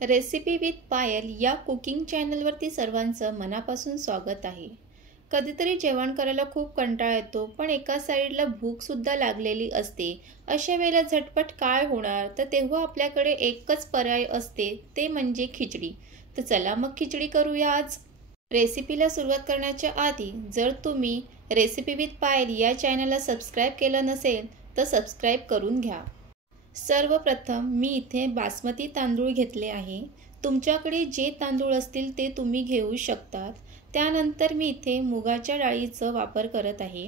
Recipe with पायल या cooking चॅनलवरती सर्वांचं मनापासून स्वागत आहे। कधीतरी जेवण करायला खूप कंटाळा येतो, पण एका साईडला भूक सुद्धा लागलेली असते। अशा वेळेला झटपट काय होणार, तर तेव्हा आपल्याकडे एकच पर्याय असते, ते म्हणजे खिचडी। तर चला मग खिचडी करूया आज। रेसिपीला सुरुवात करण्याच्या आधी जर तुम्ही रेसिपी विथ पायल या चॅनलला सबस्क्राइब केलं नसेल तर सबस्क्राइब करून घ्या। सर्वप्रथम मी इथे बासमती तांदूळ घेतले आहे। तुमच्याकडे जे तांदूळ असतील ते तुम्ही घेऊ शकतात। त्यानंतर मी इथे मुगाच्या डाळीचा वापर करत आहे।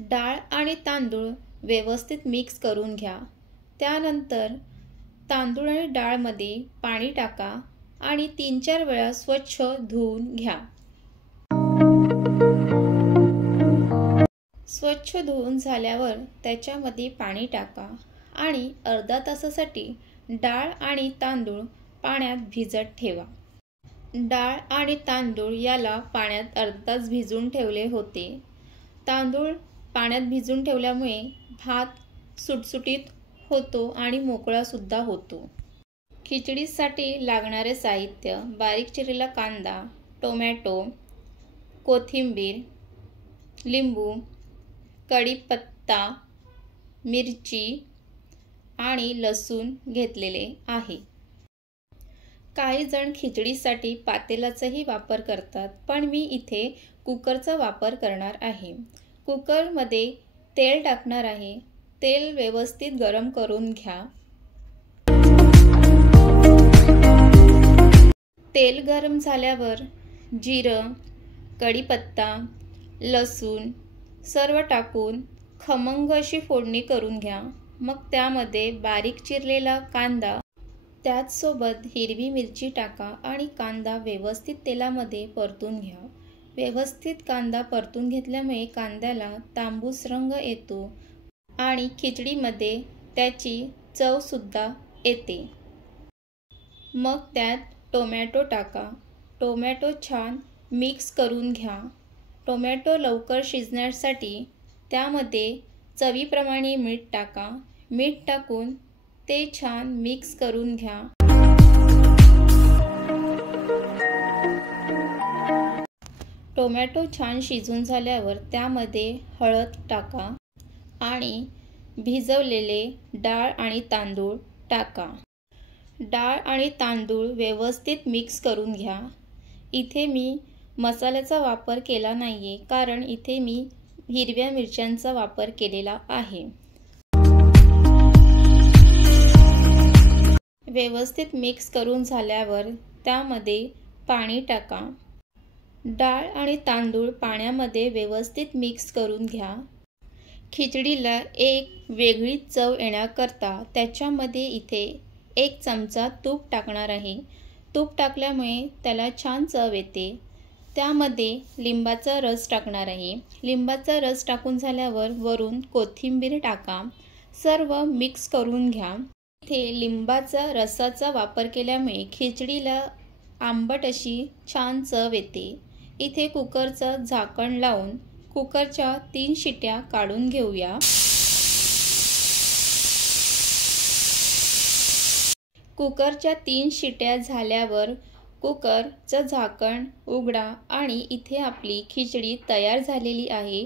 डाळ आणि तांदूळ व्यवस्थित मिक्स करून घ्या। त्यानंतर तांदूळ आणि डाळमध्ये पाणी टाका आणि 3-4 वेळा स्वच्छ धुवून घ्या। स्वच्छ धुवून झाल्यावर त्याच्यामध्ये पाणी टाका आणि अर्धा तासासाठी डाळ आणि तांदूळ पाण्यात भिजत ठेवा। डाळ आणि तांदूळ याला पाण्यात अर्धा तास भिजून ठेवले होते। तांदूळ पाण्यात भिजून ठेवल्यामुळे भात सुटसुटीत होतो आणि मोकळा सुद्धा होतो। खिचडीसाठी लागणारे साहित्य: बारीक चिरलेला कांदा, टोमॅटो, कोथिंबीर, लिंबू, कढीपत्ता, मिरची आणि लसूण घेतलेले आहे। काही जण खिचडीसाठी पातेलाचाही वापर करतात, पण मी इथे कुकरचा वापर करणार आहे। कुकरमध्ये तेल टाकणार आहे। तेल व्यवस्थित गरम करून घ्या। तेल गरम झाल्यावर जिरं, कढीपत्ता, लसूण सर्व टाकून खमंग अशी फोडणी करून घ्या। मग त्यामध्ये बारीक चिरलेला कांदा, त्याचसोबत हिरवी मिरची टाका आणि कांदा व्यवस्थित तेलामध्ये परतून घ्या। व्यवस्थित कांदा परतून घेतल्यामुळे कांद्याला तांबूस रंग येतो आणि खिचडीमध्ये त्याची चव सुद्धा येते। मग त्यात टोमॅटो टाका। टोमॅटो छान मिक्स करून घ्या। टोमॅटो लवकर शिजण्यासाठी त्यामध्ये चवीप्रमाणे मीठ टाका। मीठ टाकून ते छान मिक्स करून घ्या। टोमॅटो छान शिजून झाल्यावर त्यामध्ये हळद टाका आणि भिजवलेले डाळ आणि तांदूळ टाका। डाळ आणि तांदूळ व्यवस्थित मिक्स करून घ्या। इथे मी मसाल्याचा वापर केला नाहीये, कारण इथे मी हिरव्या मिरच्यांचा वापर केलेला आहे। व्यवस्थित मिक्स करून झाल्यावर त्यामध्ये पाणी टाका। डाळ आणि तांदूळ पाण्यामध्ये व्यवस्थित मिक्स करून घ्या। खिचडीला एक वेगळी चव येण्याकरता त्याच्यामध्ये इथे 1 चमचा तूप टाकणार आहे। तूप टाकल्यामुळे त्याला छान चव येते। त्यामध्ये लिंबाचा रस टाकणार आहे। लिंबाचा रस टाकून झाल्यावर वरून कोथिंबीर टाका। सर्व मिक्स करून घ्या। इथे लिंबाचा रसाचा वापर केल्यामुळे खिचडीला आंबट अशी छान चव येते। इथे कुकरचं झाकण लावून कुकरच्या 3 शिट्या काढून घेऊया। कुकरच्या 3 शिट्या झाल्यावर कुकरचं झाकण उघडा आणि इथे आपली खिचडी तयार झालेली आहे।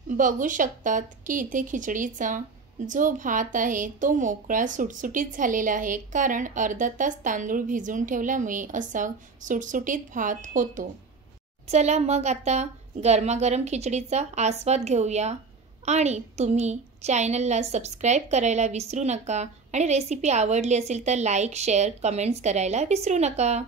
बघू शकतात की इथे खिचडीचा जो भात आहे तो मोकळा सुटसुटीत झालेला आहे, कारण अर्धा तास तांदूळ भिजून ठेवल्यामुळे असा सुटसुटीत भात होतो। चला मग आता गरमागरम खिचडीचा आस्वाद घेऊया आणि तुम्ही चॅनलला सबस्क्राइब करायला विसरू नका आणि रेसिपी आवडली असेल तर लाईक, शेअर, कमेंट्स करायला विसरू नका।